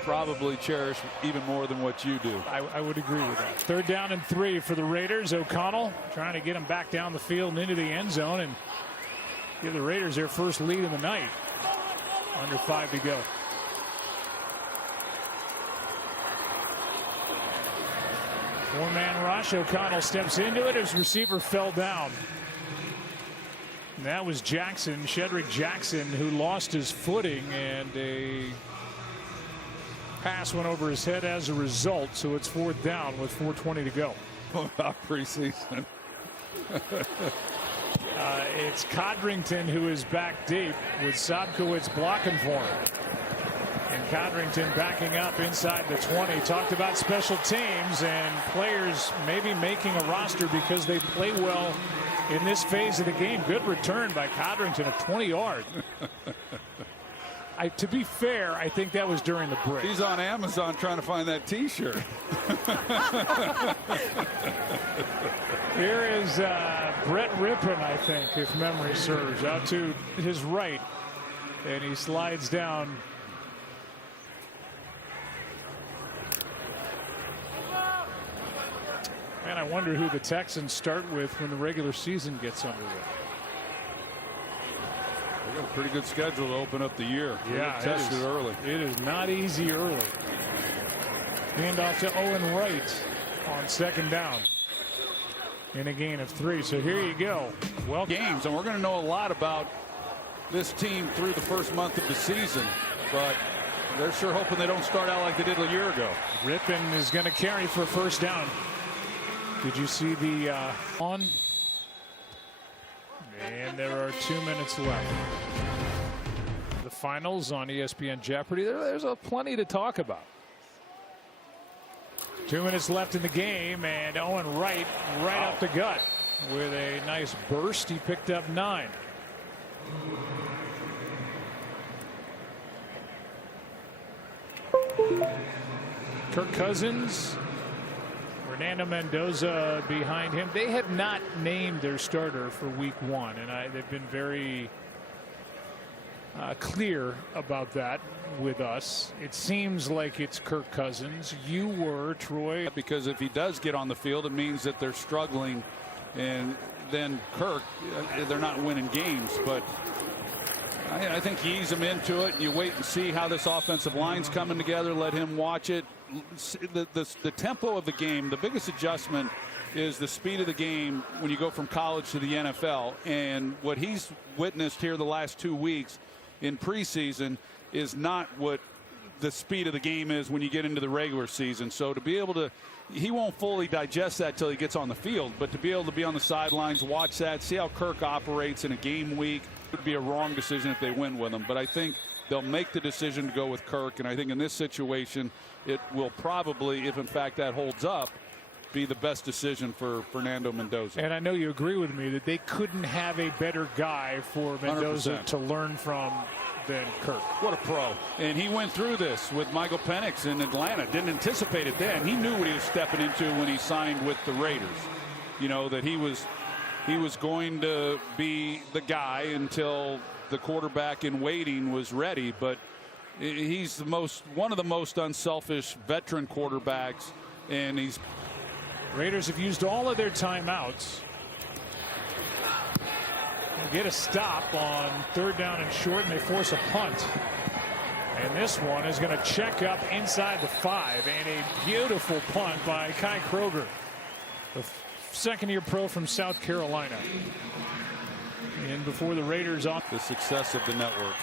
probably cherish even more than what you do. I would agree with that. 3rd down and 3 for the Raiders. O'Connell trying to get him back down the field and into the end zone and give the Raiders their first lead of the night. Under 5 to go. Four-man rush. O'Connell steps into it. His receiver fell down. And that was Jackson, Shedrick Jackson, who lost his footing, and a pass went over his head as a result. So it's 4th down with 4:20 to go. About preseason. It's Codrington who is back deep with Sobkowitz blocking for him. And Codrington backing up inside the 20. Talked about special teams and players maybe making a roster because they play well in this phase of the game. Good return by Codrington of 20 yards. To be fair, I think that was during the break. He's on Amazon trying to find that T-shirt. Here is Brett Rippon, I think, if memory serves, out to his right. And he slides down Man, I wonder who the Texans start with when the regular season gets underway. They got a pretty good schedule to open up the year. Yeah, tested early. It is not easy early. Handoff to Owen Wright on second down in a gain of 3. So here you go. Well, games, and we're going to know a lot about this team through the first month of the season, but they're sure hoping they don't start out like they did a year ago. Rippon is going to carry for first down. Did you see the on? And there are 2 minutes left. The finals on ESPN Jeopardy. There's plenty to talk about. 2 minutes left in the game, and Owen Wright right up the gut with a nice burst. He picked up 9. Kirk Cousins, Fernando Mendoza behind him. They have not named their starter for week 1, and they've been very clear about that with us. It seems like it's Kirk Cousins. You were, Troy. Because if he does get on the field, it means that they're struggling, and then Kirk, they're not winning games. But I think you ease him into it. You wait and see how this offensive line's coming together. Let him watch it. The tempo of the game, the biggest adjustment is the speed of the game when you go from college to the NFL. And what he's witnessed here the last 2 weeks in preseason is not what the speed of the game is when you get into the regular season. So to be able to, he won't fully digest that till he gets on the field, but to be able to be on the sidelines, watch that, see how Kirk operates in a game week, would be a wrong decision if they win with him. But I think they'll make the decision to go with Kirk, and I think in this situation it will probably, if in fact that holds up, be the best decision for Fernando Mendoza. And I know you agree with me that they couldn't have a better guy for Mendoza 100%. to learn from than Kirk. What a pro. And he went through this with Michael Penix in Atlanta. Didn't anticipate it then. He knew what he was stepping into when he signed with the Raiders. You know, that he was going to be the guy until the quarterback in waiting was ready. But he's one of the most unselfish veteran quarterbacks, and he's. Raiders have used all of their timeouts. They get a stop on 3rd down and short, and they force a punt. And this one is going to check up inside the 5, and a beautiful punt by Kai Kroger, the second-year pro from South Carolina. And before the Raiders on the success of the network.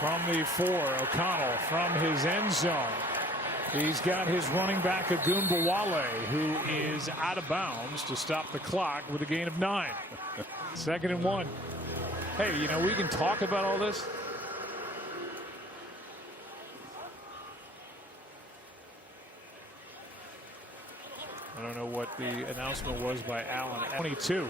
From the 4, O'Connell from his end zone. He's got his running back Agunbowale, who is out of bounds to stop the clock with a gain of 9. 2nd and 1. Hey, you know, we can talk about all this. I don't know what the announcement was by Allen. 22.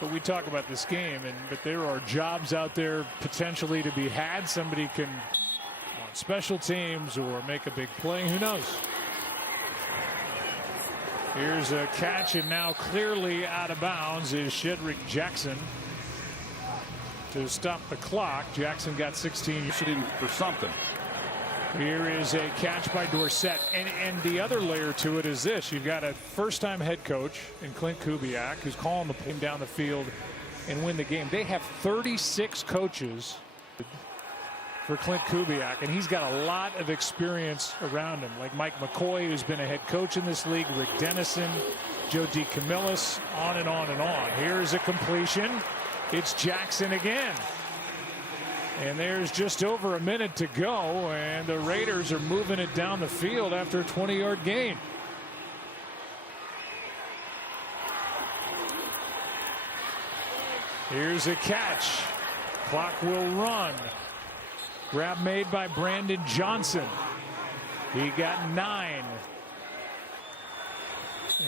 But we talk about this game, but there are jobs out there potentially to be had. Somebody can on special teams or make a big play. Who knows? Here's a catch, and now clearly out of bounds is Shedrick Jackson to stop the clock. Jackson got 16 for something. Here is a catch by Dorsett, and the other layer to it is this: you've got a first-time head coach in Clint Kubiak who's calling the play down the field and win the game. They have 36 coaches for Clint Kubiak, and he's got a lot of experience around him, like Mike McCoy, who's been a head coach in this league, Rick Dennison, Joe DeCamillis, on and on and on. Here's a completion. It's Jackson again. And there's just over a minute to go, and the Raiders are moving it down the field after a 20-yard gain. Here's a catch. Clock will run. Grab made by Brandon Johnson. He got 9.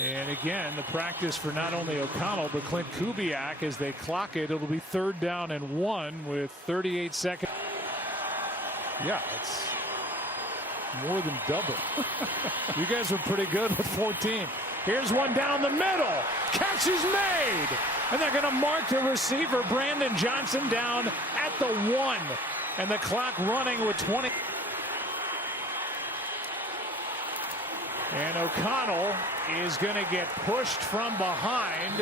And again, the practice for not only O'Connell, but Clint Kubiak as they clock it. It'll be 3rd down and 1 with 38 seconds. Yeah, it's more than double. You guys were pretty good with 14. Here's one down the middle. Catch is made. And they're going to mark the receiver, Brandon Johnson, down at the 1. And the clock running with 20. And O'Connell is going to get pushed from behind.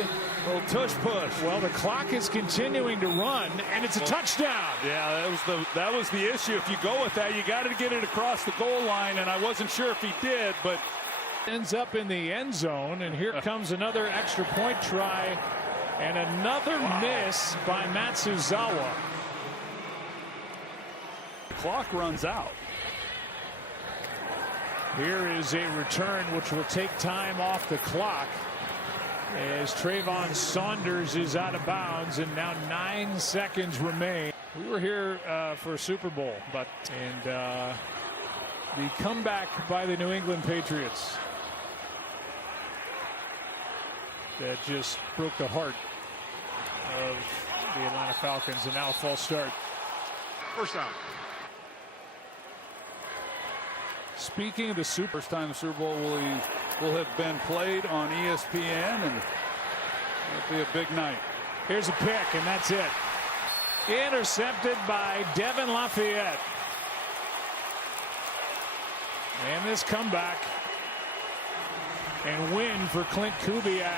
Little tush push. Well, the clock is continuing to run, and it's a touchdown. Yeah, that was the issue. If you go with that, you got to get it across the goal line, and I wasn't sure if he did, but ends up in the end zone, and here comes another extra point try, and another miss by Matsuzawa. The clock runs out. Here is a return which will take time off the clock as Trayvon Saunders is out of bounds, and now 9 seconds remain. We were here for a Super Bowl, and the comeback by the New England Patriots that just broke the heart of the Atlanta Falcons, and now a false start. First down. Speaking of the First time the Super Bowl will have been played on ESPN, and it'll be a big night. Here's a pick, and that's it. Intercepted by Devin Lafayette. And this comeback and win for Clint Kubiak.